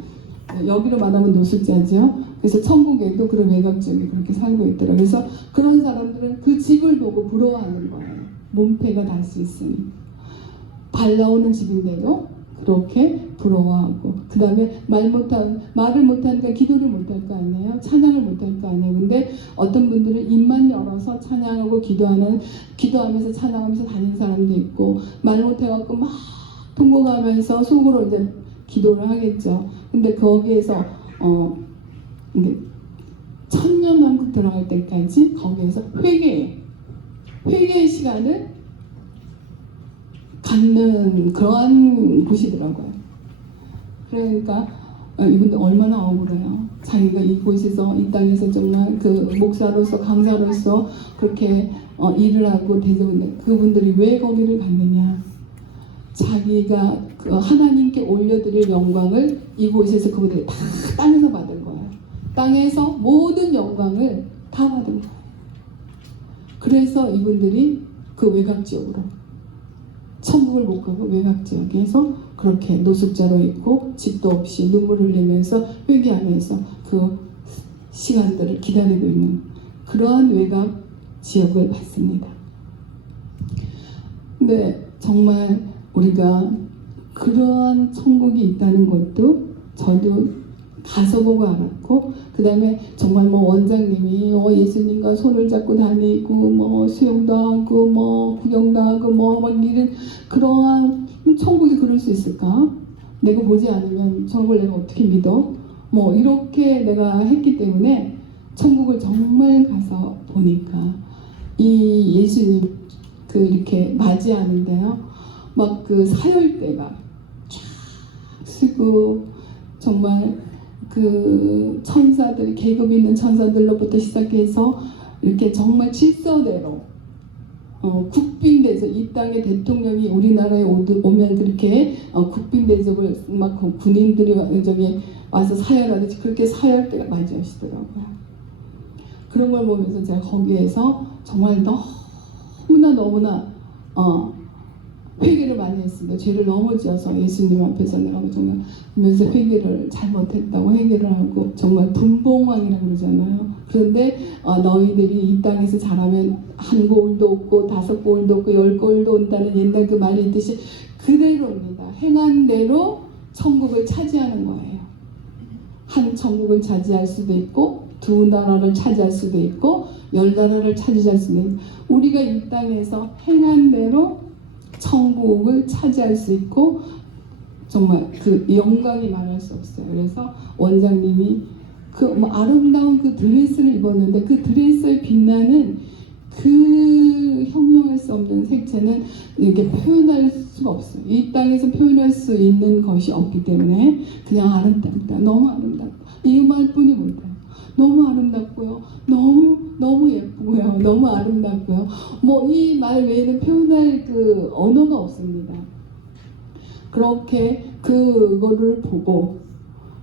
여기로 말하면 노숙자죠. 그래서 천국에도 그런 외곽지역이 그렇게 살고 있더라고요. 그래서 그런 사람들은 그 집을 보고 부러워하는 거예요. 몸패가 달 수 있으니. 발 나오는 집인데도 그렇게 부러워하고, 그 다음에 말을 못하니까 기도를 못할 거 아니에요. 찬양을 못할 거 아니에요. 근데 어떤 분들은 입만 열어서 찬양하고 기도하면서 찬양하면서 다니는 사람도 있고, 말 못해갖고 막 통곡하면서 속으로 이제 기도를 하겠죠. 근데 거기에서 이제 천년왕국 들어갈 때까지 거기에서 회개의 시간을 갖는 그러한 곳이더라고요. 그러니까 이분들 얼마나 억울해요. 자기가 이곳에서 이 땅에서 정말 그 목사로서 강사로서 그렇게 일을 하고 대접인데 그분들이 왜 거기를 갔느냐. 자기가 그 하나님께 올려드릴 영광을 이곳에서 그분들이 다 땅에서 받은 거예요. 땅에서 모든 영광을 다 받은 거예요. 그래서 이분들이 그 외곽 지역으로 천국을 못 가고 외곽 지역에서 그렇게 노숙자로 있고 집도 없이 눈물 흘리면서 회개하면서 그 시간들을 기다리고 있는 그러한 외곽 지역을 봤습니다. 근데 정말 우리가 그러한 천국이 있다는 것도 저도 가서 보고 알았고, 그 다음에 정말 뭐 원장님이 예수님과 손을 잡고 다니고 뭐 수영도 하고 뭐 구경도 하고 뭐 막 이런 그러한 천국이 그럴 수 있을까? 내가 보지 않으면 저걸 내가 어떻게 믿어? 뭐 이렇게 내가 했기 때문에 천국을 정말 가서 보니까 이 예수님 그 이렇게 맞이하는데요. 막 그 사열대가 쫙 쓰고 정말 그 천사들 계급 있는 천사들로부터 시작해서 이렇게 정말 질서대로 국빈대접 이 땅의 대통령이 우리나라에 오면 그렇게 국빈대접을 막 군인들이 저기 와서 사열하듯이 그렇게 사열대가 맞이하시더라고요. 그런 걸 보면서 제가 거기에서 정말 너무나 회개를 많이 했습니다. 죄를 너무 지어서 예수님 앞에서 내가 정말 보면서 회개를 잘못했다고 회개를 하고 정말 분봉왕이라고 그러잖아요. 그런데 너희들이 이 땅에서 자라면 한 고울도 없고 5 고울도 없고 10 고울도 온다는 옛날 그 말이 있듯이 그대로입니다. 행한 대로 천국을 차지하는 거예요. 한 천국을 차지할 수도 있고 2 나라를 차지할 수도 있고 10 나라를 차지할 수도 있고 우리가 이 땅에서 행한 대로 천국을 차지할 수 있고 정말 그 영광이 말할 수 없어요. 그래서 원장님이 그 아름다운 그 드레스를 입었는데 그 드레스에 빛나는 그 형용할 수 없는 색채는 이렇게 표현할 수가 없어요. 이 땅에서 표현할 수 있는 것이 없기 때문에 그냥 아름답다. 너무 아름답다. 이 말뿐이 못해요. 너무 아름답고요. 너무 예쁘고요. 너무 아름답고요. 뭐 이 말 외에는 표현할 그 언어가 없습니다. 그렇게 그거를 보고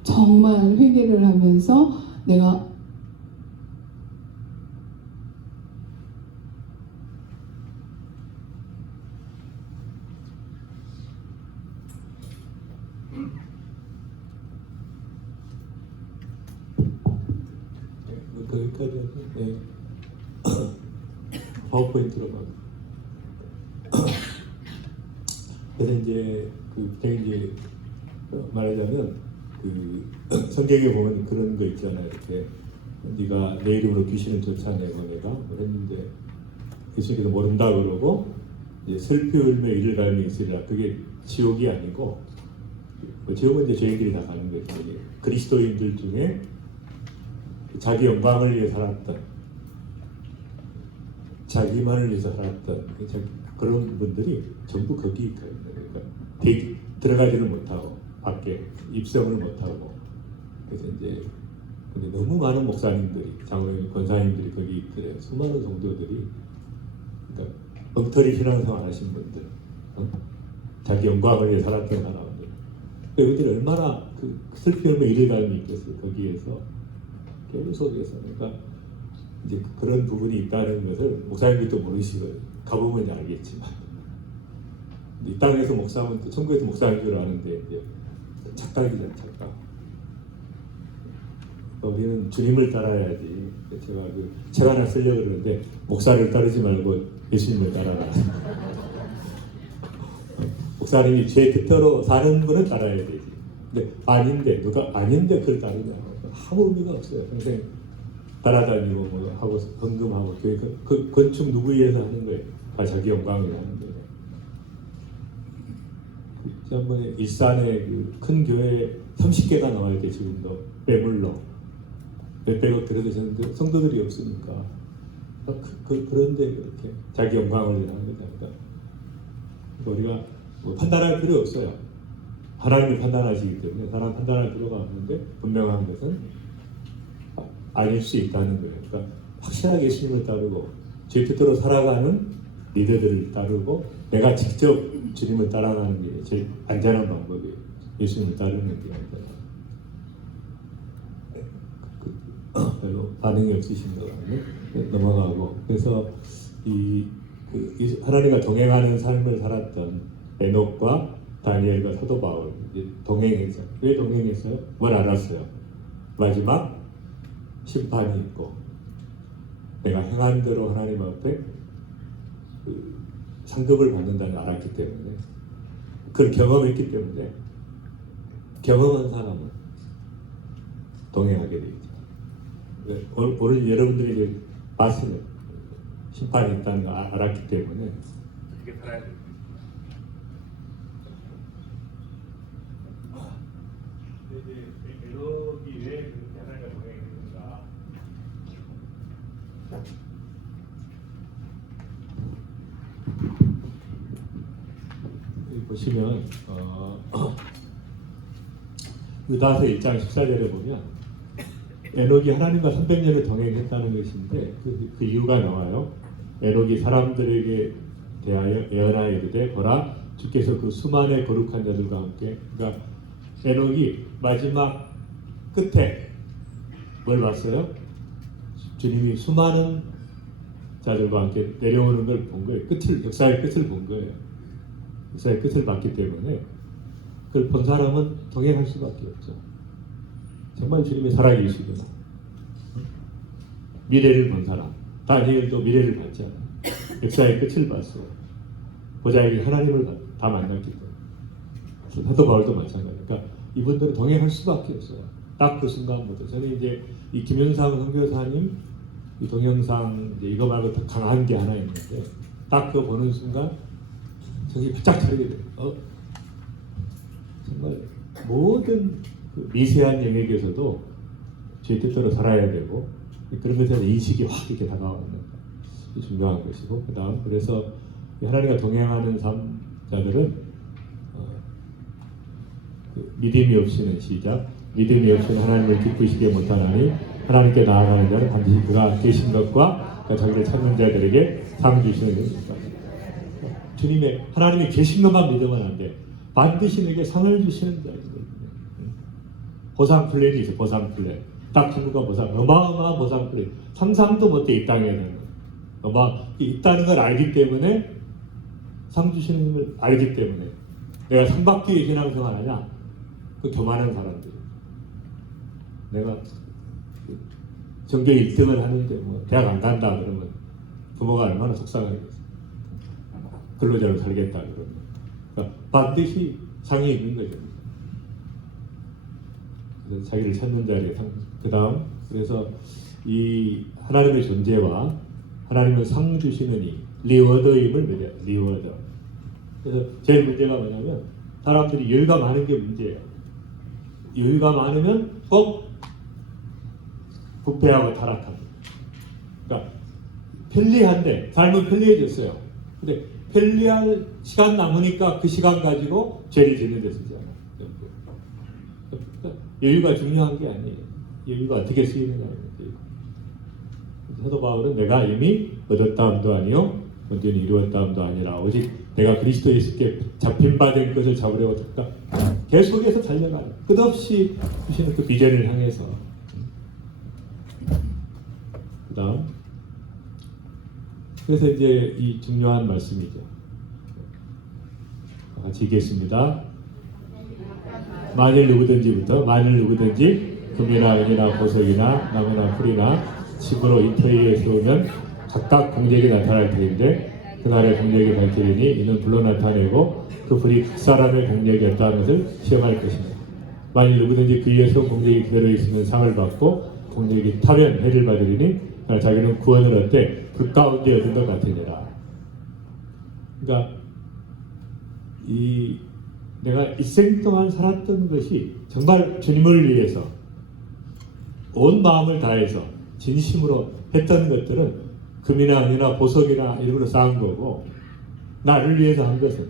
정말 회개를 하면서 내가 거기까지 네. 파워포인트로 가. 그래서 이제 이제 말하자면 그 성경에 보면 그런 거 있잖아요. 이렇게 네가 내 이름으로 귀신을 쫓아내거니가 뭐 했는데 예수님께서 모른다 그러고 이제 슬피 울며 이를 갈며 있으리라. 그게 지옥이 아니고 지옥은 이제 죄인들이 다 가는 거죠. 그리스도인들 중에 자기 영광을 위해 살았던, 자기만을 위해서 살았던 그런 분들이 전부 거기 있거든요. 그러니까 들어가지를 못하고 밖에 입성을 못하고 그래서 이제 근데 너무 많은 목사님들이, 장로님, 권사님들이 거기 있더래요. 수많은 성도들이 그러니까 엉터리 신앙생활 하신 분들, 자기 영광을 위해 살았던 사람들. 그들이 얼마나 그 슬피 울며 이를 갈며 있겠어요. 거기에서 계속해서 그러니까 이제 그런 부분이 있다는 것을 목사님들도 모르시고 가보면 알겠지만 이 땅에서 목사면 또 천국에서 목사인 줄 아는데 이제 착각이잖아, 착각. 우리는 주님을 따라야지. 제가 그 책 하나 쓰려고 그러는데 목사를 따르지 말고 예수님을 따라라. 목사님이 죄 뜻대로 사는 분은 따라야 되지. 근데 아닌데 누가 아닌데 그걸 따르냐? 아무 의미가 없어요. 평생 따라다니고 뭐 하고 헌금하고 그 건축 누구 위해서 하는 거예요? 다 자기 영광을 하는 거예요. 지난번에 일산에 그 큰 교회 30개가 나와야 돼 지금도 매물로 몇백억 들어드셨는데 성도들이 없으니까 그런데 그렇게 자기 영광을 위하는 거죠. 그러니까 우리가 뭐 판단할 필요 없어요. 하나님이 판단하시기 때문에 사람 판단할 필요가 없는데 분명한 것은 아닐 수 있다는 거예요. 그러니까 확실하게 예수님을 따르고 제 뜻대로 살아가는 리더들을 따르고 내가 직접 주님을 따라가는 게 제일 안전한 방법이에요. 예수님을 따르는 게 별로 반응이 없으신 것 같네. 넘어가고 그래서 이 하나님과 동행하는 삶을 살았던 에녹과 다니엘과 사도 바울 동행했어요. 왜 동행했어요? 뭘 알았어요? 마지막 심판이 있고 내가 행한 대로 하나님 앞에 상급을 받는다는 걸 알았기 때문에 그걸 경험했기 때문에 경험한 사람은 동행하게 되죠. 오늘 여러분들이 이제 봤어요. 심판이 있다는 걸 알았기 때문에 그렇게 살아야 돼요. 이제 에녹이 왜 그렇게 하나님과 동행했는가? 여기 보시면 유다서 1장 14절에 보면 에녹이 하나님과 300년을 동행했다는 것인데 그 이유가 나와요. 에녹이 사람들에게 대하여 예언하여 이르되 보라 주께서 그 수많은 거룩한 자들과 함께 그러니까 에녹이 마지막 끝에 뭘 봤어요? 주님이 수많은 자들과 함께 내려오는 걸 본 거예요. 역사의 끝을 본 거예요. 역사의 끝을 봤기 때문에 그걸 본 사람은 동행할 수밖에 없죠. 정말 주님이 살아계시구나. 미래를 본 사람. 다니엘도 미래를 봤지 않아요. 역사의 끝을 봤어요. 보좌의 하나님을 다 만났기 때문에. 사도 바울도 마찬가지예요. 그러니까 이분들은 동행할 수밖에 없어요. 딱 그 순간부터. 저는 이제 이 김영상 선교사님 이 동영상 이제 이거 말고 더 강한 게 하나 있는데 딱 그거 보는 순간 정신 바짝 차리게 돼요. 정말 모든 그 미세한 영역에서도 제 뜻대로 살아야 되고 그런 것에 대한 인식이 확 이렇게 다가오는 게 중요한 것이고 그다음 그래서 하나님과 동행하는 자들은 그 믿음이 없이는 시작 믿음이 없이는 하나님을 기쁘시게 못하나니 하나님께 나아가는 자는 반드시 그가 계신 것과 자기를 찾는 자들에게 상 주시는 것입니다. 주님의 하나님이 계신 것만 믿으면 안 돼. 반드시 내게 상을 주시는 자입니다. 보상 플랜이 있어요. 보상 플랜. 딱 친구가 보상. 어마어마한 보상 플랜. 상상도 못해 이 땅에는. 있다는 걸 알기 때문에 상 주시는 걸 알기 때문에 내가 상 받기 위해 신앙생활하냐? 그 교만한 사람들. 내가 전교 1등을 하는데 뭐 대학 안 간다 그러면 부모가 얼마나 속상하겠어요. 근로자로 살겠다 그러면. 그러니까 반드시 상이 있는 거죠. 그래서 자기를 찾는 자리에 그 다음 그래서 이 하나님의 존재와 하나님은 상 주시는 이 리워더임을 믿어요. 리워더. 그래서 제일 문제가 뭐냐면 사람들이 여유가 많은 게 문제예요. 여유가 많으면 꼭 부패하고 타락합니다. 그러니까 편리한데 삶은 편리해졌어요. 근데 편리한 시간 남으니까 그 시간 가지고 죄를 짓는 데 쓰잖아요. 그러니까 여유가 중요한 게 아니에요. 여유가 어떻게 쓰이느냐는 거예요. 사도 바울은 내가 이미 얻었다함도 아니요 온전히 이루었다함도 아니라 오직 내가 그리스도 예수께 잡힌 바 된 것을 잡으려고 했다. 계속해서 달려가요. 끝없이 주시는 그 비전을 향해서. 그 다음 그래서 이제 이 중요한 말씀이죠. 같이 읽겠습니다. 만일 누구든지 금이나 은이나 보석이나 나무나 풀이나 집으로 이터위에 세우면 각각 공적이 나타날 터인데 그날의 공적이 밝히리니 이는 불로 나타내고 그 불이 각 사람의 공적이었다는 것을 시험할 것입니다. 만일 누구든지 그 위에 세운 공적이 그대로 있으면 상을 받고 공적이 타면 해를 받으리니 자기는 구원을 얻되 그 가운데 얻은 것 같으니라. 그러니까 내가 일생 동안 살았던 것이 정말 주님을 위해서 온 마음을 다해서 진심으로 했던 것들은 금이나 은이나 보석이나 이런 걸로 쌓은 거고, 나를 위해서 한 것은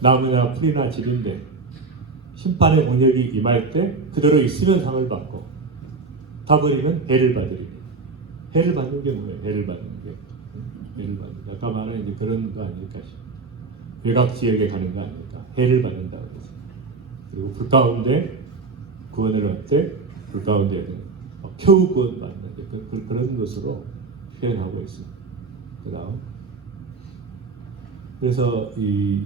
나무나 풀이나 집인데 심판의 공력이 임할 때 그대로 있으면 상을 받고 다 버리면 해를 받으리니. 해를 받는 게 뭐예요? 해를 받는 게. 해를 받는 게. 아까 말한 이제 그런 거 아닐까 싶어요. 외곽 지역에 가는 거 아닐까. 해를 받는다고 해서. 그리고 불 가운데 구원을 얻되 불 가운데는 겨우 구원 받는 그런 것으로 표현하고 있습니다. 그다음 그래서 이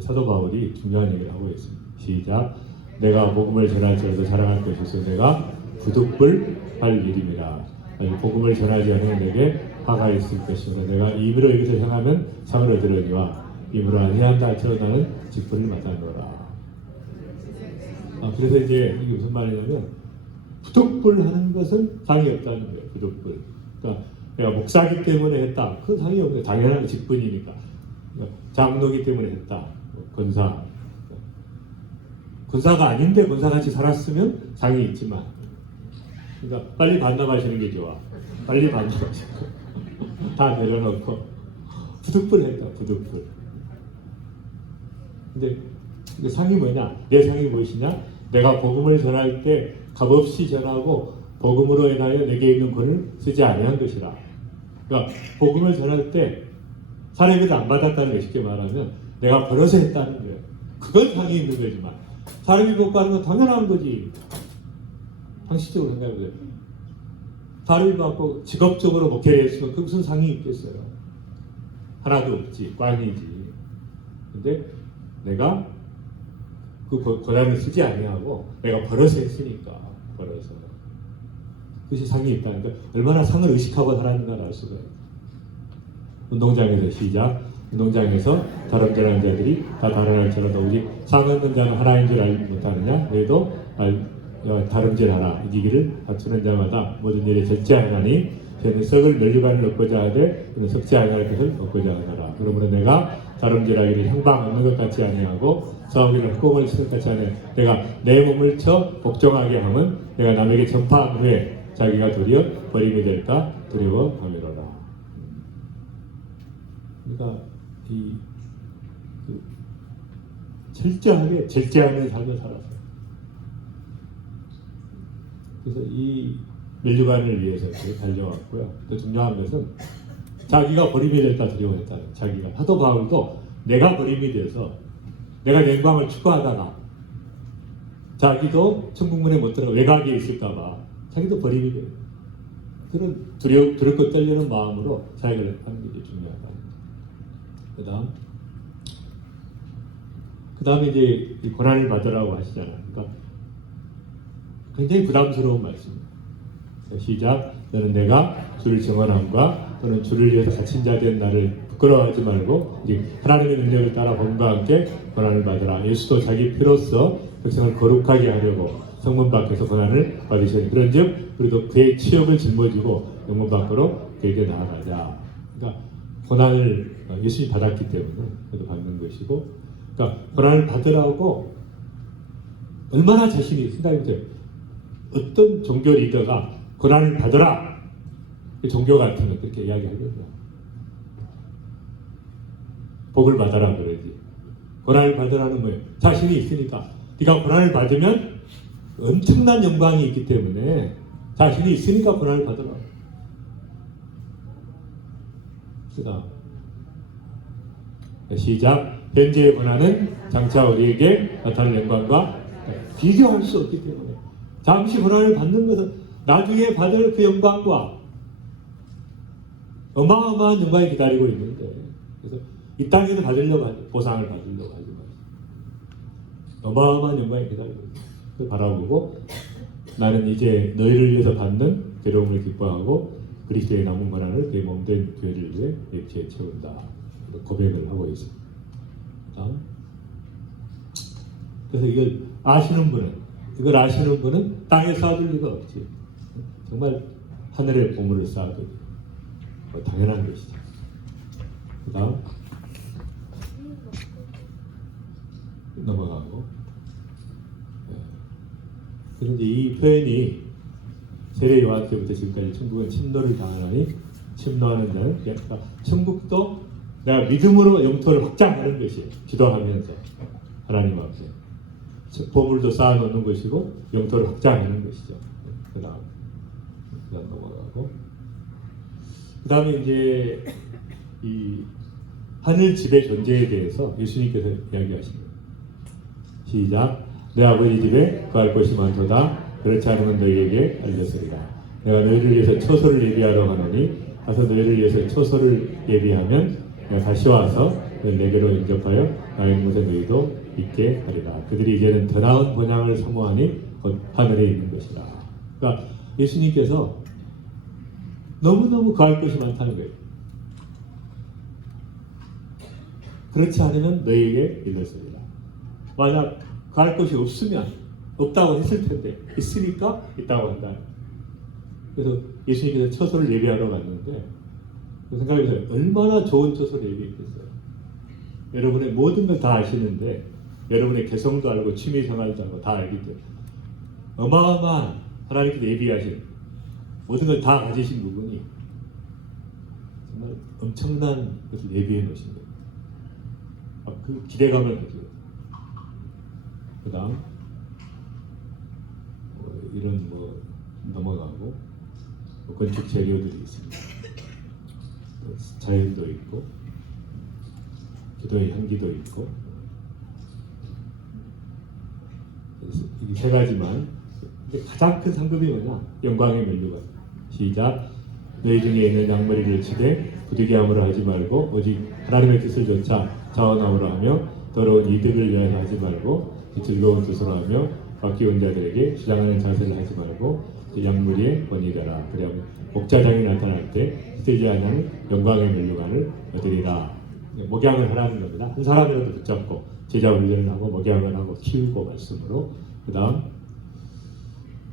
사도 바울이 중요한 얘기를 하고 있습니다. 시작. 내가 복음을 전할지라도 자랑할 것이 있어 내가 부득불 할 일임이라. 아직 복음을 전하지 않으면 내게 화가 있을 것이므로 내가 임의로 이것을 행하면 상을 얻으려니와 임의로 아니한다 할지라도 나는 직분을 맡아노라. 그래서 이제 이게 무슨 말이냐면 부득불 하는 것은 상이 없다는 거예요. 부득불. 그러니까 내가 목사기 때문에 했다. 그 상이 없는 당연한 직분이니까. 그러니까 장로기 때문에 했다. 권사. 권사가 아닌데 권사같이 살았으면 상이 있지만. 그러니까 빨리 반납하시는 게 좋아. 빨리 반납하시고 다 내려놓고 부득불 했다. 부득불. 근데 상이 뭐냐? 내 상이 무엇이냐? 내가 복음을 전할 때 값없이 전하고 복음으로 인하여 내게 있는 권을 쓰지 아니한 것이라. 그러니까 복음을 전할 때 사람에게도 안 받았다는 거 쉽게 말하면 내가 벌어서 했다는 거예요. 그건 상이 있는 거지만 사람이 못 받는 건 당연한 거지. 상식적으로 생각해보세요. 사람이 받고 직업적으로 목회를 했으면 그 무슨 상이 있겠어요? 하나도 없지. 꽝이지. 근데 내가 그 권한을 쓰지 아니하고 내가 벌어서 했으니까. 벌어서 그것이 상이 있다는데 얼마나 상을 의식하고 살았는가를 알 수가 있어요. 운동장에서 시작. 운동장에서 다름질하는 자들이 다 다름질하다 오직 상 얻는 자는 하나인 줄 알지 못하느냐? 너희도 다름질하라. 이기기를 다투는 자마다 모든 일에 절제하나니 저는 썩을 면류관을 얻고자 하되 그는 썩지 아니할 것을 얻고자 하더라. 그러므로 내가 다름질하기를 향방 얻는 것 같이 아니하고 싸우기를 흑공을 쓰는 것 같이 아니하고 내가 내 몸을 쳐 복종하게 하면 내가 남에게 전파한 후에 자기가 도리어 버림이 될까 두려워하미로라. 그러니까 철저하게 절제하는 삶을 살았어요. 그래서 이 면류관을 위해서 달려왔고요. 또 중요한 것은 자기가 버림이 될까 두려워했다는 자기가. 사도 바울도 내가 버림이 돼서 내가 영광을 추구하다가 자기도 천국문에 못 들어가 외곽에 있을까봐 자기도 버림이 돼요. 그런 두렵고 떨리는 마음으로 사역을 하는 게 중요하다. 그 다음에 이제 고난을 받으라고 하시잖아요. 그러니까 굉장히 부담스러운 말씀입니다. 시작. 너는 내가 주를 증언함과 또는 주를 위해서 갇힌 자 된 나를 부끄러워하지 말고 이제 하나님의 능력을 따라 본과 함께 고난을 받으라. 예수도 자기 피로써 백성을 거룩하게 하려고 성문 밖에서 고난을 받으시니 그런즉 우리도 그의 치욕을 짊어지고 영문 밖으로 그에게 나아가자. 그러니까 고난을 예수님이 받았기 때문에 그도 받는 것이고, 그러니까 고난을 받으라고 얼마나 자신이 생각해보세요. 어떤 종교 리더가 고난을 받으라. 종교 같으면 그렇게 이야기하겠냐. 복을 받아라 그러지. 고난을 받으라는 거예요. 자신이 있으니까. 네가 고난을 받으면 엄청난 영광이 있기 때문에 자신이 있으니까 고난을 받으라. 그다음 시작. 현재의 고난은 장차 우리에게 나타날 영광과 비교할 수 없기 때문에 잠시 고난을 받는 것은 나중에 받을 그 영광과 어마어마한 영광이 기다리고 있는데, 그래서 이 땅에서 받으려고 하죠. 보상을 받으려고 하지 마세요. 어마어마한 영광이 기다리고 있어요. 그걸 바라보고 나는 이제 너희를 위해서 받는 괴로움을 기뻐하고 그리스도의 남은 고난을 그의 몸된 교회를 위해 액체에 채운다. 고백을 하고 있습니다. 그래서 이걸 아시는 분은 땅에 쌓아둘 리가 없지. 정말 하늘의 보물을 쌓아둘 당연한 것이죠. 그 다음 넘어가고 그래서 이제 이 표현이 세례 요한 때부터 지금까지 천국은 침노를 당하나니 침노하는 자는 그러니까 천국도 내가 믿음으로 영토를 확장하는 것이에요. 기도하면서 하나님 앞에 보물도 쌓아놓는 것이고 영토를 확장하는 것이죠. 그다음 넘어가고 그다음에 이제 이 하늘 집의 존재에 대해서 예수님께서 이야기하십니다. 시작. 내 아버지 집에 거할 곳이 많도다. 그렇지 않으면 너희에게 알렸으리라. 내가 너희를 위해서 처소를 예비하러 가노니 가서 너희를 위해서 처소를 예비하면 내가 다시 와서 내게로 인접하여 나의 곳에 너희도 있게 하리라. 그들이 이제는 더 나은 본향을 사모하니 곧 하늘에 있는 것이라. 그러니까 예수님께서 너무너무 거할 것이 많다는 거예요. 그렇지 않으면 너희에게 일렀으리라. 만약 거할 것이 없으면 없다고 했을 텐데 있으니까 있다고 한다. 그래서 예수님께서 처소를 예비하러 갔는데 그 생각해보세요. 얼마나 좋은 처소를 예비했겠어요. 여러분의 모든 걸 다 아시는데 여러분의 개성도 알고 취미생활도 알고 다 알기 때문에 어마어마한 하나님께서 예비하신 모든 걸 다 가지신 부분이 정말 엄청난 것을 예비해 놓으신 거예요. 그 기대감을 가지고 그 다음 이런 넘어가고 건축 재료들이 있습니다. 자연도 있고 기도의 향기도 있고 이 세 가지만 가장 큰 상급이 뭐냐? 영광의 면류관. 시작. 너희 중에 있는 양머리를 치되 부득이함으로 하지 말고 오직 하나님의 뜻을 좇아 자원함으로 하며 더러운 이득을 위하여 하지 말고 즐거운 뜻으로 하며 바뀌온 자들에게 주장하는 자세를 하지 말고 양무리의 본이 되라. 그리하면 목자장이 나타날 때 힘들지 않은 영광의 면류관을 얻으리라. 목양을 하라는 겁니다. 한 사람이라도 붙잡고 제자 훈련을 하고 목양을 하고 키우고 말씀으로. 그 다음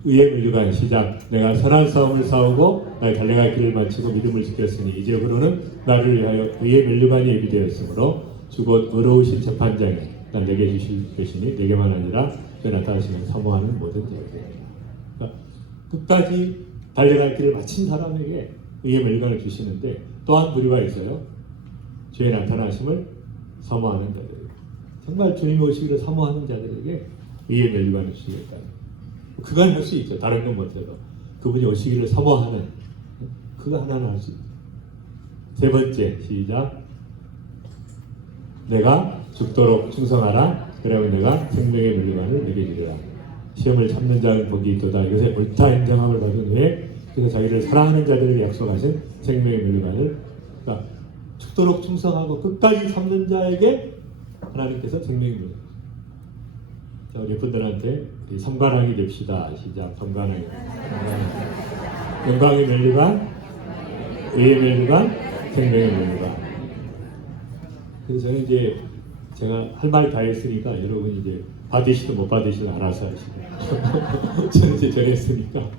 의의 면류관. 시작. 내가 선한 싸움을 싸우고 나의 달려갈 길을 마치고 믿음을 지켰으니 이제부로는 나를 위하여 의의 면류관이 예비되었으므로 주곧 의로우신 재판장이 난 내게 주실 것이니 내게만 아니라 그 나타나시는 사모하는 모든 자에게. 그러니까 끝까지 달려갈 길을 마친 사람에게 의의 면류관을 주시는데 또한 부류가 있어요. 주의 나타나심을 사모하는 자들에게. 정말 주님의 오시기를 사모하는 자들에게 의의 면류관을 주시겠다. 그건 할 수 있죠. 다른 건 못해도. 그분이 오시기를 사모하는 그거 하나는 할 수 있죠. 세 번째. 시작. 내가 죽도록 충성하라. 그러면 내가 생명의 면류관을 내게 주리라. 시험을 참는 자는 복이 있도다. 이것에 옳다 인정함을 받은 후에 그래서 자기를 사랑하는 자들에게 약속하신 생명의 면류관을 그러니까 죽도록 충성하고 끝까지 참는 자에게 하나님께서 생명의 면류관. 자, 우리 분들한테 삼관왕이 됩시다. 시작. 삼관왕이. 영광의 면류관, 의의 면류관, 생명의 면류관. 그래서 저는 이제 제가 할 말 다 했으니까 여러분이 이제 받으시든 못 받으시든 알아서 하시고 저는 이제 전했으니까